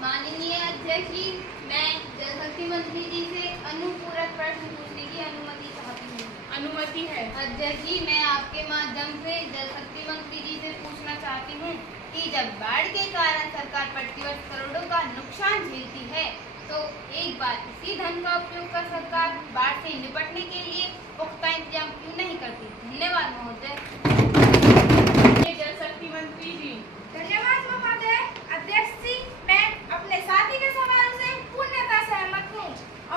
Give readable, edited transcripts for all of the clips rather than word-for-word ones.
माननीय अध्यक्ष जी, मैं जल शक्ति मंत्री जी से अनुपूरक प्रश्न पूछने की अनुमति चाहती हूँ। अनुमति है। अध्यक्ष जी, मैं आपके माध्यम से जल शक्ति मंत्री जी से पूछना चाहती हूँ कि जब बाढ़ के कारण सरकार प्रतिवर्ष करोड़ों का नुकसान झेलती है, तो एक बार इसी धन का उपयोग कर सरकार बाढ़ से निपटने के लिए पुख्ता इंतजाम क्यों नहीं करती? धन्यवाद महोदय। जल शक्ति मंत्री जी। धन्यवाद महोदय। अध्यक्ष जी, मैं अपने साथी के सवाल से पूर्णतः सहमत हूँ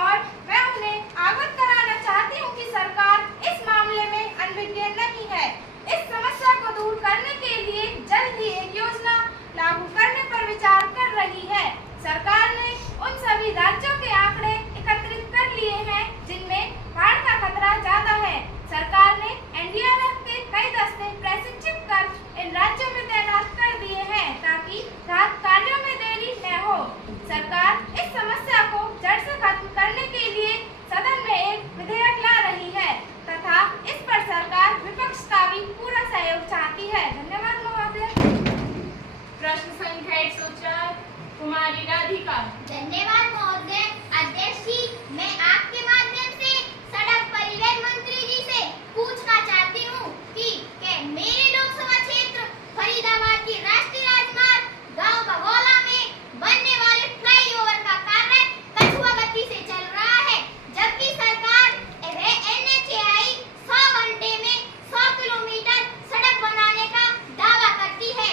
और मैं उन्हें अवगत कराना चाहती हूँ कि सरकार इस मामले में अनभिज्ञ नहीं है। इस समस्या को दूर करने के लिए जल्द ही एक योजना लागू करने पर विचार कर रही है। सरकार ने उन सभी राज्यों के आंकड़े एकत्रित कर लिए हैं जिनमें बाढ़ का खतरा ज्यादा है। सरकार ने एनडीआरएफ के कई दस्ते प्रशिक्षित कर इन राज्यों में तैनात कर दिए हैं ताकि राहत कार्यों में देरी न हो। सरकार इस समस्या को जड़ से खत्म करने के लिए सदन में एक विधेयक ला रही है तथा इस पर सरकार विपक्ष का भी पूरा सहयोग चाहती है। धन्यवाद महोदय। प्रश्न संख्या 104 कुमारी राधिका। धन्यवाद महोदय। अध्यक्ष जी, मैं आपके माध्यम से सड़क परिवहन मंत्री जी से पूछना चाहती हूँ कि मेरे लोकसभा क्षेत्र फरीदाबाद की राष्ट्रीय राजमार्ग गांव बघौला में बनने वाले फ्लाईओवर का कार्य कछुआ गति से चल रहा है, जबकि सरकार NHAI 100 घंटे में 100 किलोमीटर सड़क बनाने का दावा करती है।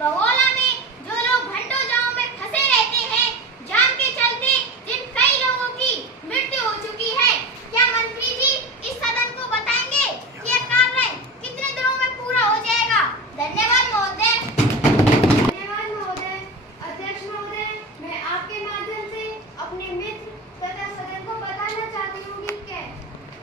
बघौला में जो लोग घंटों जाम में फंसे रहते हैं, जाम के चलते जिन कई लोगों की मृत्यु हो चुकी है, क्या मंत्री जी इस सदन को बताएंगे कि यह कार्य कितने दिनों में पूरा हो जाएगा? धन्यवाद महोदय। धन्यवाद महोदय। अध्यक्ष महोदय, मैं आपके माध्यम से अपने मित्र तथा सदन को बताना चाहती हूँ कि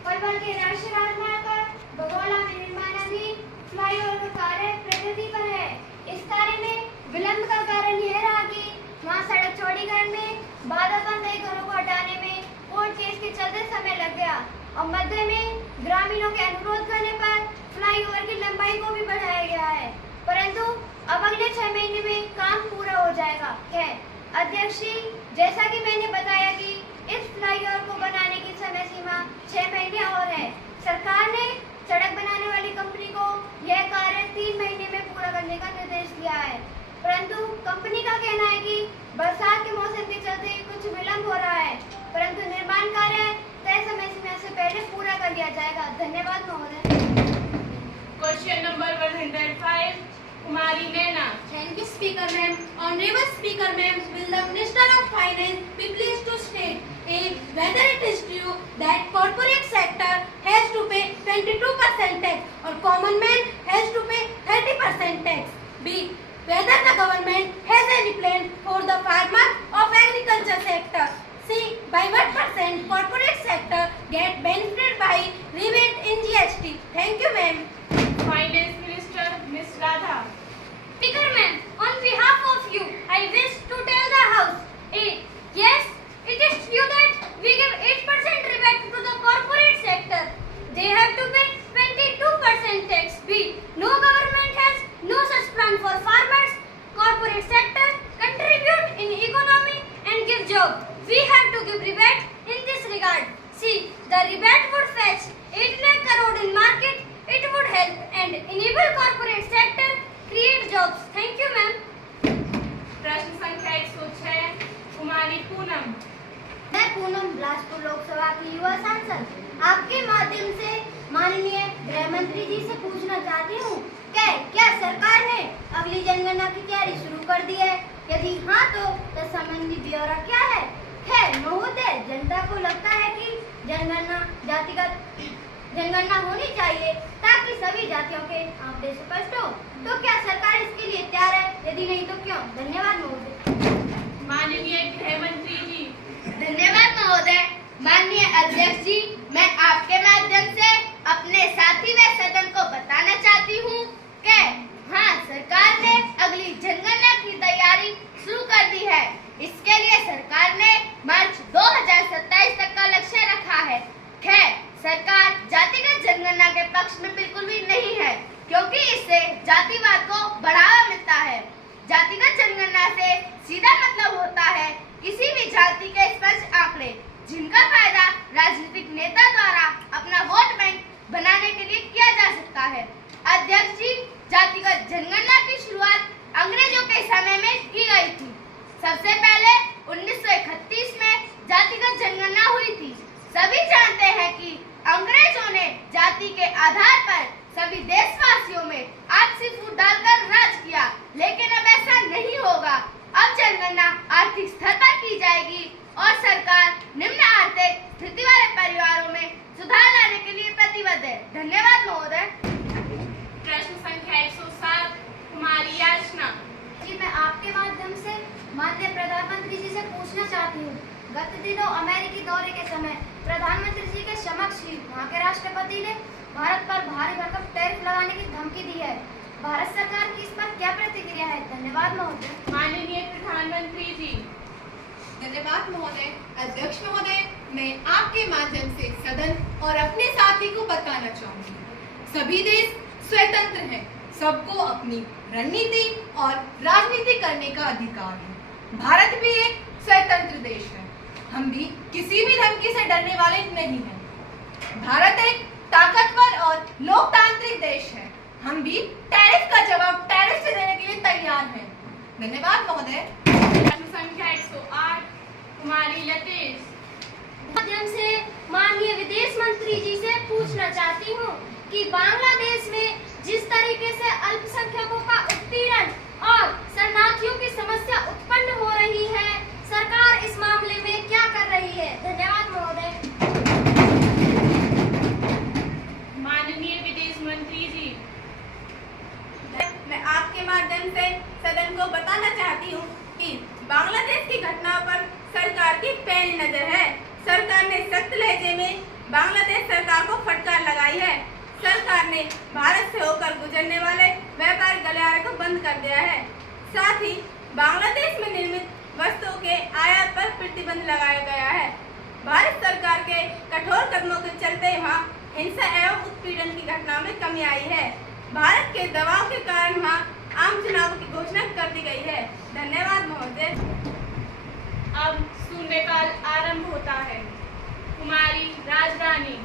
पलवल के राष्ट्रीय राजमार्ग पर बघौला में निर्माणाधीन फ्लाईओवर का कार्य प्रगति पर है। इस कार्य में विलंब का कारण यह रहा कि वहाँ सड़क चौड़ीकरण में बाधा बन रही घरों को हटाने में कोर्ट केस के चलते समय लग गया और मध्य में ग्रामीणों के अनुरोध करने पर फ्लाईओवर की लंबाई को भी बढ़ाया गया है, परंतु अब अगले 6 महीने में काम पूरा हो जाएगा। अध्यक्ष जी, जैसा कि मैंने बताया कि इस फ्लाईओवर को बनाने की समय सीमा 6 महीने और है। सरकार ने सड़क बनाने वाली कंपनी को यह कार्य 3 महीने में पूरा करने का निर्देश दिया है, परंतु कंपनी का कहना है कि बरसात के मौसम के चलते कुछ विलंब हो रहा है, परंतु निर्माण कार्य तय समय सीमा से पहले पूरा कर लिया जाएगा। धन्यवाद महोदय। Question number 105 Kumari Naina. Thank you, Speaker Ma'am. Honorable Speaker Ma'am, will the Minister of Finance be pleased to state A. Whether it is true that corporate sector has to pay 22% tax or common man has to pay 30% tax? B. Whether the government has any plan for the farmer of agriculture sector? C. By what percent corporate sector get benefited by rebate in GST? Thank you, ma'am. Finance minister miss Radha. Speaker Ma'am, on behalf of you, I wish to tell the House A. Yes, it is true that we give 8% rebate to the corporate sector. They have to pay 22% tax. B. No government has no such plan for farmers. Corporate sector contribute in economy and give job. We have to give rebate in this regard. C. The rebate would fetch 8 lakh crore in market. It would help and enable corporate sector create jobs. Thank you, ma'am. प्रश्न संख्या 106 कुमारी पूनम। मैं पूनम बिलासपुर लोकसभा की युवा सांसद आपके माध्यम से माननीय गृह मंत्री जी से पूछना चाहती हूँ क्या सरकार ने अगली जनगणना की तैयारी शुरू कर दी है? यदि हाँ तो संबंधी ब्यौरा क्या है? महोदय, जनता को लगता है कि जनगणना होनी चाहिए ताकि सभी जातियों के आंकड़े स्पष्ट हो, तो क्या सरकार इसके लिए तैयार है? यदि नहीं तो क्यों? धन्यवाद महोदय। माननीय गृह मंत्री जी। धन्यवाद महोदय। माननीय अध्यक्ष जी, मैं आपके माध्यम से अपने साथी व सदन को बताना चाहती हूँ कि हाँ, सरकार ने अगली जनगणना की तैयारी शुरू कर दी है। इसके लिए सरकार ने मार्च 2027 तक का लक्ष्य रखा है। सरकार जातिगत जनगणना के पक्ष में बिल्कुल भी नहीं है, क्योंकि इससे जातिवाद को बढ़ावा मिलता है। जातिगत जनगणना से सीधा मतलब जाएगी और सरकार निम्न आर्थिक स्थिति वाले परिवारों में सुधार लाने के लिए प्रतिबद्ध है। धन्यवाद महोदय। प्रश्न संख्या 107 कुमारी याचना। जी, मैं आपके माध्यम से माननीय प्रधानमंत्री जी से पूछना चाहती हूँ, गत दिनों अमेरिकी दौरे के समय प्रधानमंत्री जी के समक्ष ही वहाँ के राष्ट्रपति ने भारत पर भारी भरकम टैरिफ लगाने की धमकी दी है। भारत सरकार की इस पर क्या प्रतिक्रिया है? धन्यवाद महोदय। माननीय प्रधानमंत्री जी। धन्यवाद महोदय। अध्यक्ष महोदय, मैं आपके माध्यम से सदन और अपने साथी को बताना चाहूंगी, सभी देश स्वतंत्र हैं, सबको अपनी रणनीति और राजनीति करने का अधिकार है। भारत भी एक स्वतंत्र देश है, हम भी किसी भी धमकी से डरने वाले नहीं हैं। भारत एक ताकतवर और लोकतांत्रिक देश है, हम भी टैरिफ का जवाब टैरिफ से देने के लिए तैयार हैं। धन्यवाद महोदय। प्रश्न संख्या 108 कुमारी लतेश। माध्यम से माननीय विदेश मंत्री जी से पूछना चाहती हूँ कि बांग्लादेश में जिस तरीके से अल्पसंख्यकों का उत्पीड़न और शरणार्थियों की समस्या उत्पन्न हो रही है, सरकार इस मामले में क्या कर रही है? धन्यवाद महोदय। माननीय विदेश मंत्री जी। मैं आपके माध्यम से सदन को बताना चाहती हूँ कि बांग्लादेश की घटनाओं पर सरकार की पैनी नजर है। सरकार ने सख्त लहजे में बांग्लादेश सरकार को फटकार लगाई है। सरकार ने भारत से होकर गुजरने वाले व्यापारिक गलियारे को बंद कर दिया है। साथ ही बांग्लादेश में निर्मित वस्तुओं के आयात पर प्रतिबंध लगाया गया है। भारत सरकार के कठोर कदमों के चलते वहाँ हिंसा एवं उत्पीड़न की घटनाओं में कमी आई है। भारत के दबाव के कारण वहाँ आम चुनाव की घोषणा कर दी गई है। धन्यवाद महोदय। अब शून्यकाल आरंभ होता है। कुमारी राजरानी।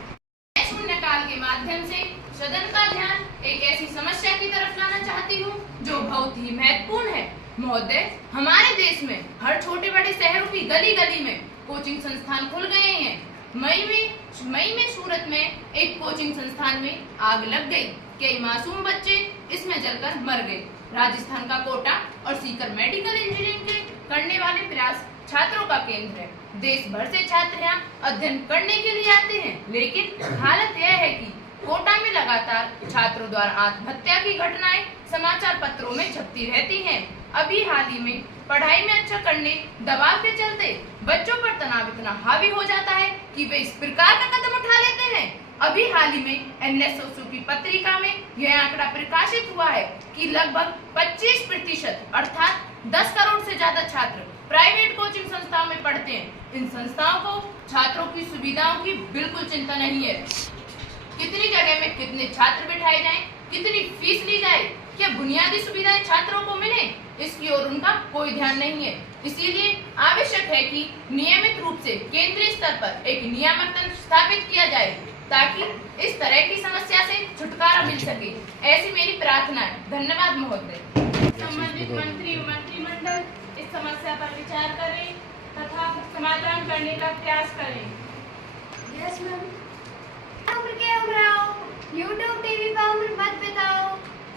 मैं शून्यकाल के माध्यम से सदन का ध्यान एक ऐसी समस्या की तरफ लाना चाहती हूँ जो बहुत ही महत्वपूर्ण है। महोदय, हमारे देश में हर छोटे बड़े शहरों की गली गली में कोचिंग संस्थान खुल गए हैं। मई में सूरत में एक कोचिंग संस्थान में आग लग गई। कई मासूम बच्चे इसमें जलकर मर गए। राजस्थान का कोटा और सीकर मेडिकल इंजीनियरिंग के करने वाले प्रयास छात्रों का केंद्र है। देश भर से छात्र यहाँ अध्ययन करने के लिए आते हैं, लेकिन हालत यह है कि कोटा में लगातार छात्रों द्वारा आत्महत्या की घटनाएं समाचार पत्रों में छपती रहती हैं। अभी हाल ही में पढ़ाई में अच्छा करने दबाव के चलते बच्चों पर तनाव इतना हावी हो जाता है कि वे इस प्रकार का कदम उठा लेते हैं। अभी हाल ही में एनएसओसू की पत्रिका में यह आंकड़ा प्रकाशित हुआ है कि लगभग 25% अर्थात 10 करोड़ से ज्यादा छात्र प्राइवेट कोचिंग संस्थाओं में पढ़ते हैं। इन संस्थाओं को छात्रों की सुविधाओं की बिल्कुल चिंता नहीं है। कितनी जगह में कितने छात्र बिठाए जाएं, कितनी फीस ली जाए, क्या बुनियादी सुविधाएं छात्रों को मिले, इसकी ओर उनका कोई ध्यान नहीं है। इसीलिए आवश्यक है कि नियमित रूप से केंद्रीय स्तर पर एक नियामक तंत्र स्थापित किया जाए ताकि इस तरह की समस्या से छुटकारा मिल सके। ऐसी मेरी प्रार्थना है। धन्यवाद महोदय। संबंधित मंत्री व मंत्रिमंडल इस समस्या पर विचार करें तथा समाधान करने का प्रयास करें। Yes ma'am. उम्र के उमराओ, यूट्यूब टीवी पर उम्र मत बिताओ,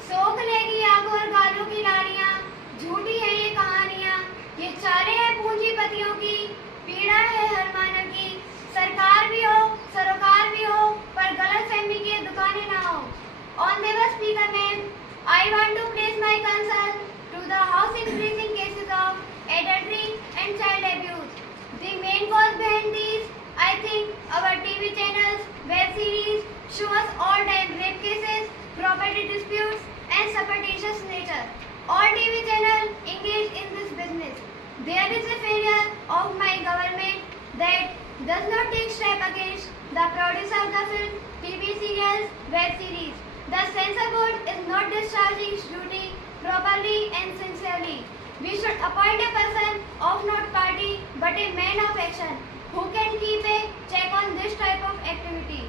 सोख लेगी आंखों और गालों की लाड़ियाँ, झूठी है ये कहानियाँ, ये चारे हैं पूंजीपतियों की, पीड़ा है हर मानव की। सरकार भी हो, सरोकार भी हो, पर गलतफहमी की दुकानें ना हो। Honorable Speaker Ma'am, I want to place my concern to the house increasing cases of adultery and child abuse. The main cause behind these, I think our TV channels, web series show us all time rape cases, property disputes and supportitious nature. All TV channels engage in this business. There is a failure of my government that does not take step against the producer of the film, TV serials, web series. The censor board is not discharging its duty properly and sincerely. We should appoint a person of not party but a man of action who can keep a check on this type of activity.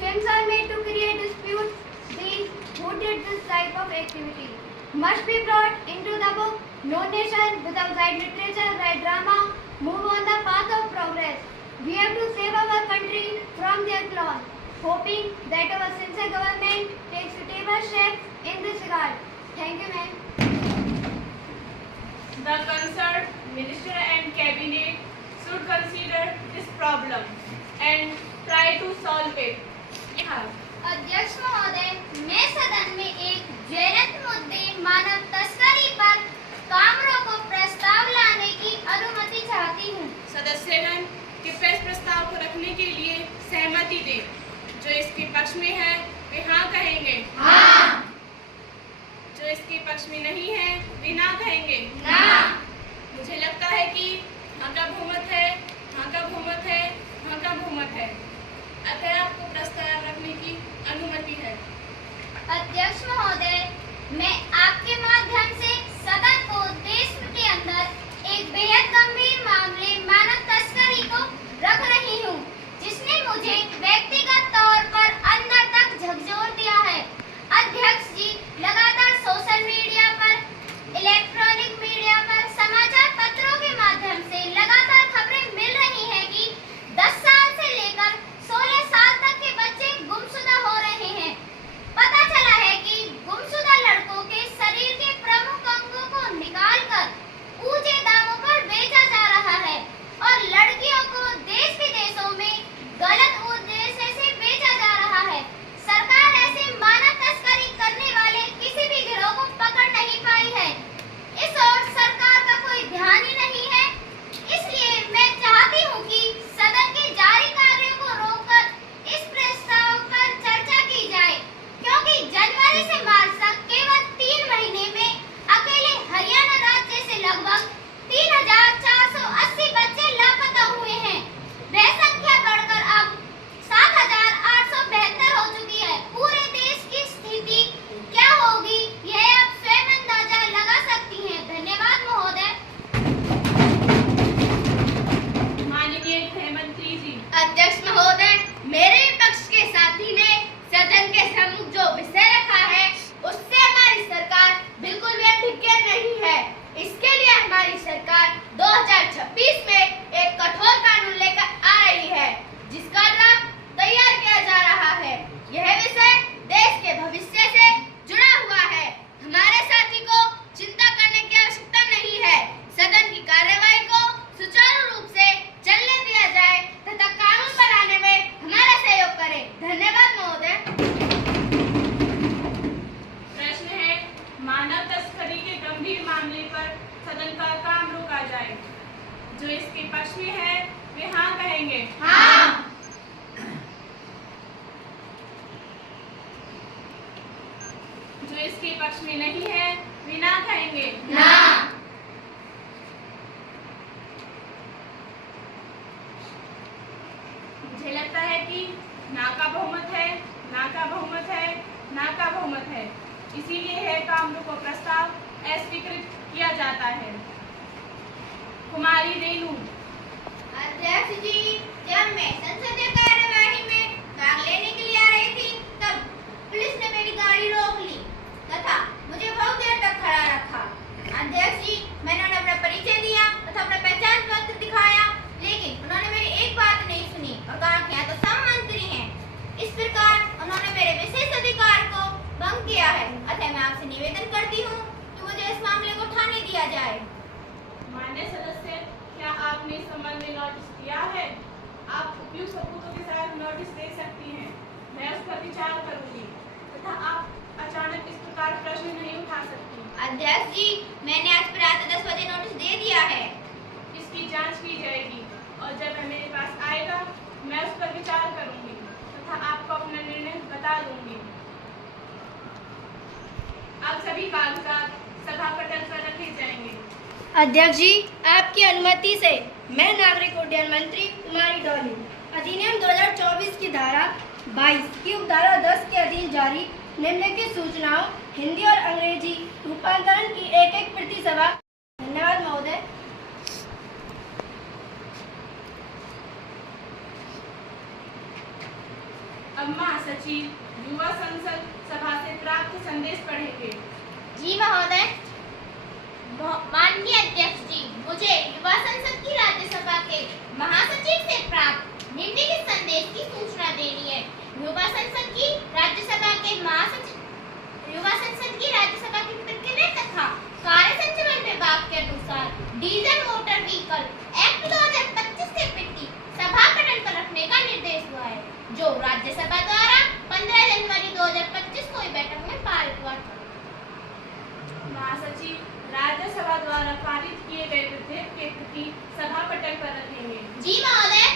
Films are made to create disputes. These who did this type of activity must be brought into the book. No nation without right literature, right drama, move on the path of progress. We have to save our country from their claws, hoping that our sincere government takes suitable steps in this regard. Thank you, ma'am. The concerned Minister and Cabinet should consider this problem and try to solve it. Yeah. अध्यक्ष महोदय, मैं सदन में एक ज्वलंत मुद्दे मानव तस्करी पर काम रोको प्रस्ताव लाने की अनुमति चाहती हूँ। सदस्यगण कृपया इस प्रस्ताव को रखने के लिए सहमति दें। जो इसके पक्ष में है वे हाँ कहेंगे। हाँ। जो इसके पक्ष में नहीं है वे ना कहेंगे। ना। मुझे लगता है कि हाँ का बहुमत है, हाँ का बहुमत है, हाँ का बहुमत है। अतः आपको प्रस्ताव रखने की अनुमति है। अध्यक्ष महोदय, मैं आपके माध्यम से सदन को देश के अंदर एक बेहद गंभीर मामले मानव तस्करी को रख रही हूँ, जिसने मुझे व्यक्तिगत तौर पर अंदर तक झकझोर दिया है। अध्यक्ष जी, लगातार सोशल मीडिया पर, इलेक्ट्रॉनिक मीडिया पर, समाचार पत्रों के माध्यम से लगातार खबरें मिल रही हैं कि 10 साल से लेकर 16 साल तक के बच्चे गुमशुदा हो रहे हैं। पता चला है कि गुमशुदा लड़कों के शरीर के प्रमुख अंगों को निकालकर ऊंचे दामों पर बेचा जा रहा है और लड़कियों को देश विदेशों में गलत उद्देश्य से बेचा जा रहा है। सरकार ऐसे मानव तस्करी करने वाले किसी भी गिरोह को पकड़ नहीं पाई है। इस ओर सरकार का कोई ध्यान ही नहीं है। इसलिए मैं चाहती हूँ कि सदन के जारी कार्यों को रोककर इस प्रस्ताव पर चर्चा की जाए, क्योंकि जनवरी से मार्च तक केवल 3 महीने में अकेले हरियाणा राज्य से लगभग 3,480 बच्चे लापता हुए हैं। वह संख्या बढ़कर अब 7,872 हो चुकी है। पूरे देश की स्थिति क्या होगी, यह आप स्वयं अंदाजा लगा सकती हैं। धन्यवाद महोदय। माननीय गृह मंत्री जी। अध्यक्ष महोदय, मेरे विपक्ष के साथी ने सदन के सम्मुख जो विषय रखा है उससे हमारी सरकार बिल्कुल भी अनभिज्ञ नहीं है। इसके लिए हमारी सरकार 2026 में एक कठोर कानून लेकर आ रही है, जिसका ड्राफ्ट तैयार किया जा रहा है। यह विषय देश के भविष्य से जुड़ा हुआ है। हमारे साथी को चिंता करने की आवश्यकता नहीं है। सदन की कार्यवाही को सुचारू रूप से चलने दिया जाए तथा कानून बनाने में हमारा सहयोग करें। धन्यवाद महोदय। प्रश्न है, मानव तस्करी के गंभीर मामले पर सदन का काम रोका जाए। जो इसके पक्ष में है वे हाँ कहेंगे। हाँ। जो इसके पक्ष में नहीं है वे ना कहेंगे। ना। मुझे लगता है कि ना का बहुमत है, ना का बहुमत है, ना का बहुमत है। इसीलिए यह काम रोको प्रस्ताव अस्वीकृत किया जाता है। कुमारी रेणु। अध्यक्ष जी, जब मैं संसदीय कार्यवाही में भाग लेने के लिए आ रही थी, तब पुलिस ने मेरी गाड़ी रोक ली तथा मुझे बहुत देर तक खड़ा रखा। अध्यक्ष जी, मैंने उन्हें अपना परिचय दिया तथा अपना पहचान पत्र दिखाया, लेकिन उन्होंने मेरी एक बात नहीं सुनी और कहा कि यहाँ तो सब मंत्री हैं। इस प्रकार उन्होंने मेरे विशेष अधिकार को भंग किया है। अतः मैं आपसे निवेदन करती हूँ कि मुझे इस मामले को उठाने दिया जाए। मान्य सदस्य, क्या आपने इस संबंध में नोटिस दिया है? आप उपयुक्त सबूतों के साथ नोटिस दे सकती हैं। मैं उस पर विचार करूंगी तथा आप अचानक इस प्रकार प्रश्न नहीं उठा सकती। अध्यक्ष जी, मैंने आज प्रातः 10 बजे नोटिस दे दिया है। इसकी जांच की जाएगी और जब वह मेरे पास आएगा मैं उस पर विचार करूंगी तथा आपको अपना निर्णय बता दूंगी। अब सभी कागजात सभा पटल पर रखे जाएंगे। अध्यक्ष जी, आपकी अनुमति से मैं नागरिक उड्डयन मंत्री कुमारी डॉली अधिनियम 2024 की धारा 22 की उपधारा 10 के अधीन जारी निम्नलिखित सूचनाओं हिंदी और अंग्रेजी रूपांतरण की एक प्रति सभा। धन्यवाद महोदय। अब महासचिव युवा संसद सभा से प्राप्त संदेश पढ़ेंगे। जी महोदय। माननीय अध्यक्ष जी, मुझे युवा संसद की राज्यसभा के महासचिव से प्राप्त निम्नलिखित संदेश की सूचना देनी है। युवा संसद की राज्यसभा के प्रक्रिया तथा कार्य संचालन विभाग के अनुसार diesel motor vehicle act 2025 Rajya Sabha द्वारा पारित किए गए विधेयक के प्रति सभा पटल पर रखेंगे। जी महोदय।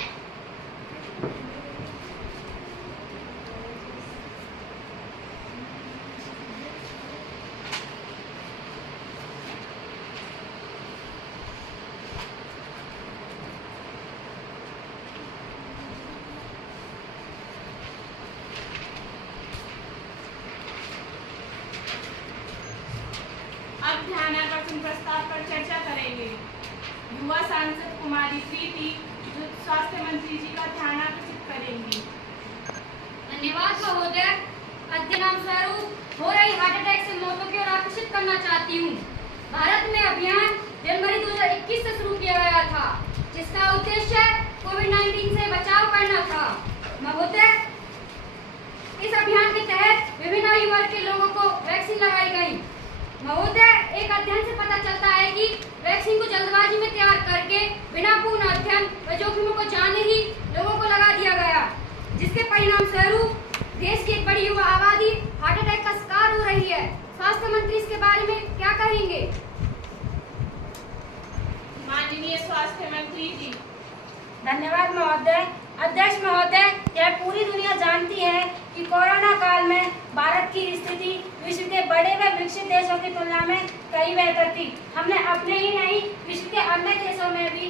अब ध्यानाकर्षण प्रस्ताव पर चर्चा करेंगे। युवा सांसद कुमारी प्रीति जो स्वास्थ्य मंत्री जी का ध्यानाकर्षित करेंगी। धन्यवाद महोदय। अध्ययन स्वरूप हो रही हार्ट अटैक से मौतों की ओर आकर्षित करना चाहती हूँ। भारत में अभियान जनवरी 2021 से शुरू किया गया था, जिसका उद्देश्य कोविड-19 से बचाव करना था। महोदय, इस अभियान के तहत विभिन्न आयु वर्ग के लोगों को वैक्सीन लगाई गई। महोदय, एक अध्ययन से पता चलता है कि वैक्सीन को जल्दबाजी में तैयार करके बिना पूर्ण अध्ययन व जोखिमों को जाने ही लोगों को लगा दिया गया, जिसके परिणाम स्वरूप देश की एक बड़ी युवा आबादी हार्ट अटैक का शिकार हो रही है। स्वास्थ्य मंत्री इसके बारे में क्या कहेंगे? माननीय स्वास्थ्य मंत्री जी। धन्यवाद महोदय। अध्यक्ष महोदय, यह पूरी दुनिया जानती है कि कोरोना काल में भारत की स्थिति विश्व के बड़े व विकसित देशों की तुलना में कई बेहतर थी। हमने अपने ही नहीं, विश्व के अन्य देशों में भी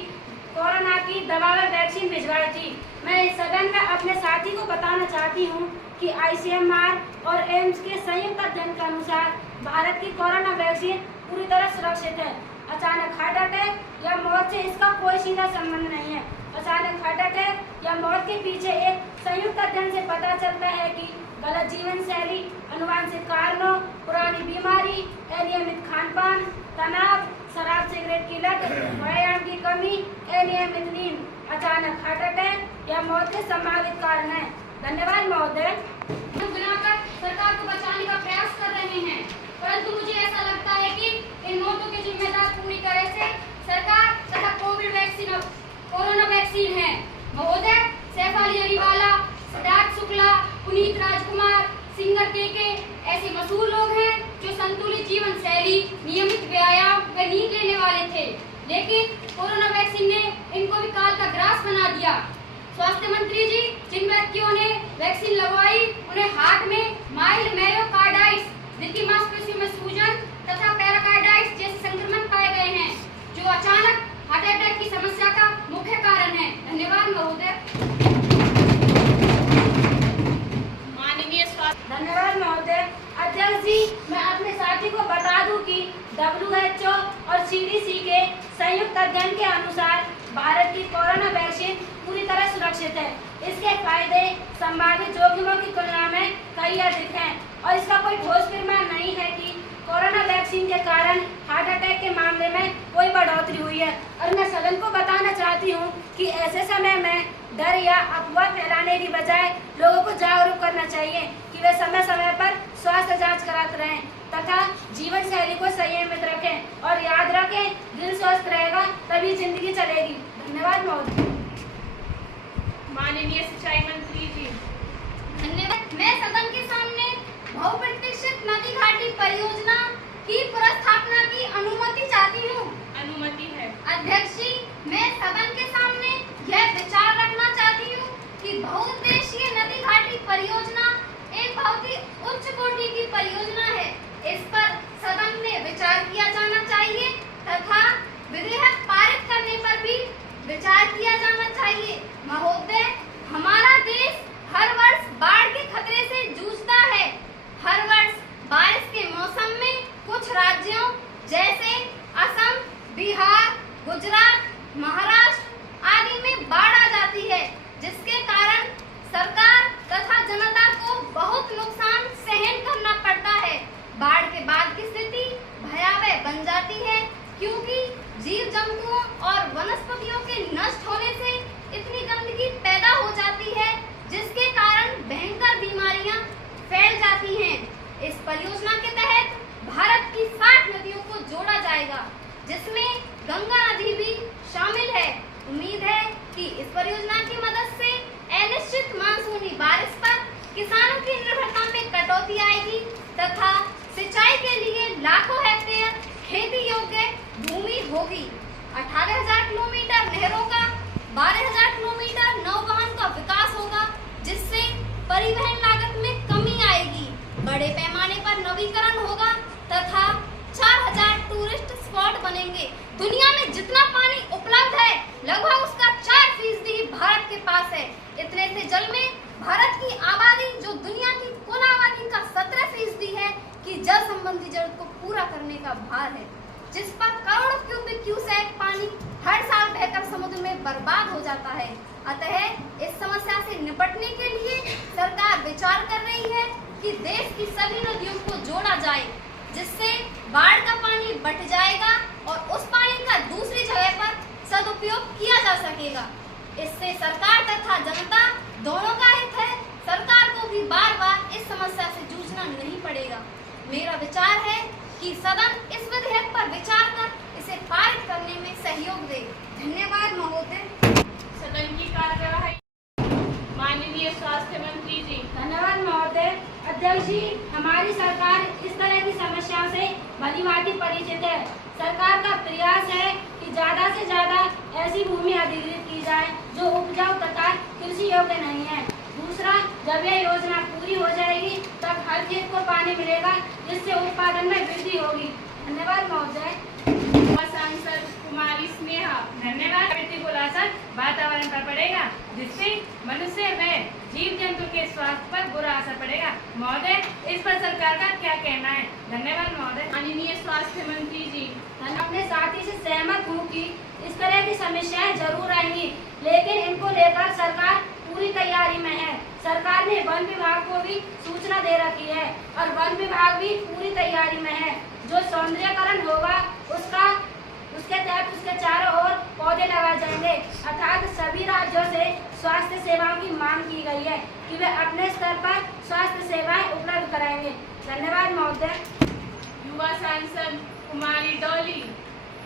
कोरोना की दवा व वैक्सीन भिजवाई थी। मैं इस सदन में अपने साथी को बताना चाहती हूँ कि ICMR और एम्स के संयुक्त अध्ययन के अनुसार भारत की कोरोना वैक्सीन पूरी तरह सुरक्षित है। अचानक हार्ट अटैक या मौत से इसका कोई सीधा संबंध नहीं है। अचानक हार्ट अटैक या मौत के पीछे एक संयुक्त अध्ययन से पता चलता है कि गलत जीवन शैली, अनुवांशिक कारणों, पुरानी बीमारी, अनियमित खान-पान, तनाव, शराब सिगरेट की लत, व्यायाम की कमी, अनियमित नींद, अचानक हार्ट अटैक या मौत के संभावित कारण है। धन्यवाद महोदय। बनाकर सरकार को बचाने का प्रयास कर रहे हैं, परंतु मुझे ऐसा लगता है कि इन मौतों के जिम्मेदार पूरी तरह से सरकार तथा कोरोना वैक्सीन है। महोदय, सैफ अली अलीवाला, सिद्धार्थ शुक्ला, पुनीत राजकुमार, सिंगर केके ऐसे मशहूर लोग हैं जो संतुलित जीवन शैली, नियमित व्यायाम व नींद लेने वाले थे, लेकिन कोरोना वैक्सीन ने इनको भी काल का ग्रास बना दिया। स्वास्थ्य मंत्री जी, जिन व्यक्तियों ने वैक्सीन लगवाई उन्हें हार्ट में माइल्ड मायोकार्डाइटिस, दिल की मांसपेशियों में सूजन तथा पेरिकार्डाइटिस जैसे संक्रमण पाए गए हैं, जो अचानक हार्ट अटैक की समस्या का मुख्य कारण है। धन्यवाद महोदय। माननीय स्वास्थ्य। धन्यवाद महोदय। अध्यक्ष जी, मैं अपने साथी को बता दूं कि WHO और CDC के संयुक्त अध्ययन के अनुसार भारत की कोरोना वैक्सीन पूरी तरह सुरक्षित है। इसके फायदे संभावित जोखिमों की तुलना में कई अधिक हैं और इसका कोई ठोस प्रमाण नहीं है कि कोरोना वैक्सीन के कारण हार्ट अटैक के मामले में कोई बढ़ोतरी हुई है। और मैं सदन को बताना चाहती हूँ कि ऐसे समय में डर या अफवाह फैलाने की बजाय लोगों को जागरूक करना चाहिए कि वे समय समय पर स्वास्थ्य जांच कराते रहें तथा जीवन शैली को संयमित रखें और याद रखें, दिल स्वस्थ रहेगा तभी जिंदगी चलेगी। धन्यवाद महोदय। माननीय सिंचाई मंत्री जी। धन्यवाद। मैं सदन के सामने बहुप्रतीक्षित नदी घाटी परियोजना की पुनर्स्थापना की अनुमति चाहती हूँ। अनुमति है। अध्यक्ष जी, मैं सदन के सामने यह विचार रखना चाहती हूँ कि बहुउद्देशीय नदी घाटी परियोजना एक बहुत ही उच्च कोटि की परियोजना है। इस पर सदन में विचार किया जाना चाहिए तथा विधेयक पारित करने पर भी विचार किया जाना चाहिए। महोदय, हमारा देश हर वर्ष बाढ़ के खतरे से जूझता है। हर वर्ष बारिश के मौसम में कुछ राज्यों जैसे असम, बिहार, गुजरात, महाराष्ट्र आदि में बाढ़ आ जाती है, जिसके कारण सरकार तथा जनता को बहुत नुकसान सहन करना पड़ता है। बाढ़ के बाद की स्थिति भयावह बन जाती है, क्योंकि जीव जंतुओं और वनस्पतियों के नष्ट होने से इतनी गंदगी पैदा हो जाती है, जिसके कारण भयंकर बीमारियां फैल जाती हैं। इस परियोजना के तहत भारत की 60 नदियों को जोड़ा जाएगा, जिसमें गंगा नदी भी शामिल है। उम्मीद है कि इस परियोजना की मदद से अनिश्चित मानसूनी बारिश पर किसानों की निर्भरता में कटौती आएगी तथा सिंचाई के लिए लाखों हेक्टेयर खेती योग्य होगी। 18,000 किलोमीटर नहरों का, 12,000 किलोमीटर नौवहन का विकास होगा, जिससे परिवहन लागत में कमी आएगी। बड़े पैमाने पर नवीकरण होगा तथा 4,000 टूरिस्ट स्पॉट बनेंगे। दुनिया में जितना पानी उपलब्ध है लगभग उसका 4% ही भारत के पास है। इतने से जल में भारत की आबादी, जो दुनिया की कुल आबादी का 17% है, कि जल संबंधी जरूरत को पूरा करने का भार है, जिस पर करोड़ों क्यूबिक क्यूसेक पानी हर साल बहकर समुद्र में बर्बाद हो जाता है। अतः इस समस्या से निपटने के लिए सरकार विचार कर रही है कि देश की सभी नदियों को जोड़ा जाए, जिससे बाढ़ का पानी बट जाएगा और उस पानी का दूसरी जगह पर सदुपयोग किया जा सकेगा। इससे सरकार तथा जनता दोनों का हित है। सरकार को भी बार बार इस समस्या से जूझना नहीं पड़ेगा। मेरा विचार है कि सदन इस विधेयक पर विचार कर इसे पारित करने में सहयोग दे। धन्यवाद महोदय। सदन की कार्यवाही। माननीय स्वास्थ्य मंत्री जी। धन्यवाद महोदय। अध्यक्ष जी, हमारी सरकार इस तरह की समस्या से भलीभांति परिचित है। सरकार का प्रयास है कि ज्यादा से ज्यादा ऐसी भूमि अधिग्रहित की जाए जो उपजाऊ तथा कृषि योग्य नहीं है। दूसरा, जब यह योजना पूरी हो जाएगी तब हर खेत को पानी मिलेगा, जिससे उत्पादन में वृद्धि होगी। धन्यवाद महोदय। सांसद कुमारी स्नेहा। धन्यवाद। प्रतिकूल असर वातावरण पर पड़ेगा, जिससे मनुष्य व जीव जंतु के स्वास्थ्य पर बुरा असर पड़ेगा। महोदय, इस पर सरकार का क्या कहना है? धन्यवाद महोदय। माननीय स्वास्थ्य मंत्री जी। मैं अपने साथी से सहमत हूँ कि इस तरह की समस्याएं जरूर आएंगी, लेकिन इनको लेकर सरकार पूरी तैयारी में है। सरकार ने वन विभाग को भी सूचना दे रखी है और वन विभाग भी पूरी तैयारी में है। जो सौंदर्यकरण होगा उसके तहत उसके चारों ओर पौधे लगाए जाएंगे। अर्थात सभी राज्यों से स्वास्थ्य सेवाओं की मांग की गई है कि वे अपने स्तर पर स्वास्थ्य सेवाएं उपलब्ध कराएंगे। धन्यवाद महोदय। युवा सांसद कुमारी डॉली।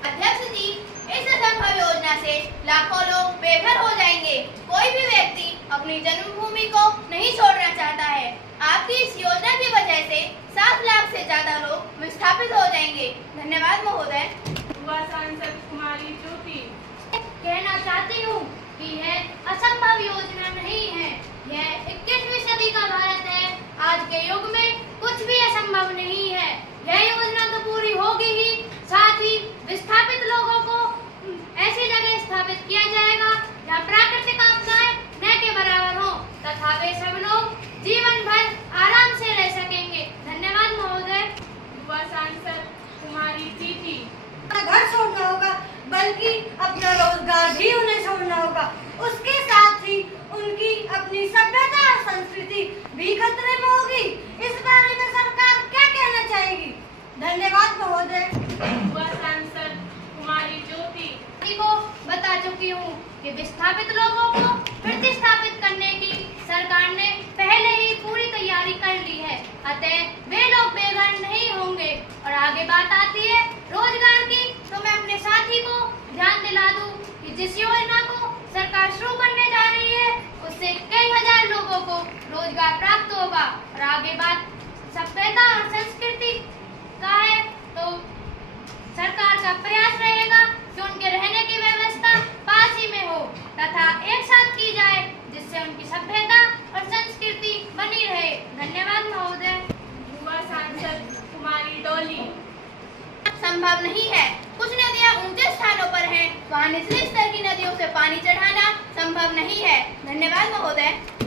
अध्यक्ष जी, इस असंभव योजना से लाखों लोग बेघर हो जाएंगे। कोई भी व्यक्ति अपनी जन्मभूमि को नहीं छोड़ना चाहता है। आपकी इस योजना की वजह से 7 लाख से ज्यादा लोग विस्थापित हो जाएंगे। धन्यवाद महोदय। युवा सांसद कुमारी ज्योति। कहना चाहती हूँ कि यह असंभव योजना नहीं है। यह 21वीं सदी का भारत है। आज के युग में कुछ भी असंभव नहीं है। यह योजना तो पूरी होगी ही, साथ ही विस्थापित लोगों को ऐसी जगह स्थापित किया जाएगा जहाँ प्राकृतिक आपदाएं न के बराबर हो तथा वे सब लोग जीवन भर आराम से रह सकेंगे। धन्यवाद महोदय। युवा सांसद कुमारी दीदी। घर छोड़ना होगा, बल्कि अपना रोजगार भी उन्हें छोड़ना होगा। उसके साथ ही उनकी अपनी सभ्यता और संस्कृति भी खतरे में होगी। इस बारे में सरकार क्या कहना चाहेगी? धन्यवाद महोदय। युवा सांसद कुमारी ज्योति। को बता चुकी हूँ कि विस्थापित लोगों को प्रतिस्थापित करने की सरकार ने पहले ही पूरी तैयारी कर ली है। अतः वे लोग बेघर नहीं होंगे। और आगे बात आती है रोजगार की, तो मैं अपने साथी को ध्यान दिला दूं कि जिस योजना को सरकार शुरू करने जा रही है उससे कई हजार लोगों को रोजगार प्राप्त होगा। और आगे बात सभ्यता और संस्कृति का है, तो सरकार का प्रयास रहेगा कि उनके रहने की व्यवस्था पास ही में हो तथा एक साथ की जाए, जिससे उनकी सभ्यता और संस्कृति बनी रहे। धन्यवाद महोदय। युवा सांसद कुमारी डॉली। संभव नहीं है। कुछ नदियाँ ऊंचे स्थानों पर हैं, वहाँ निचले स्तर की नदियों से पानी चढ़ाना संभव नहीं है। धन्यवाद महोदय।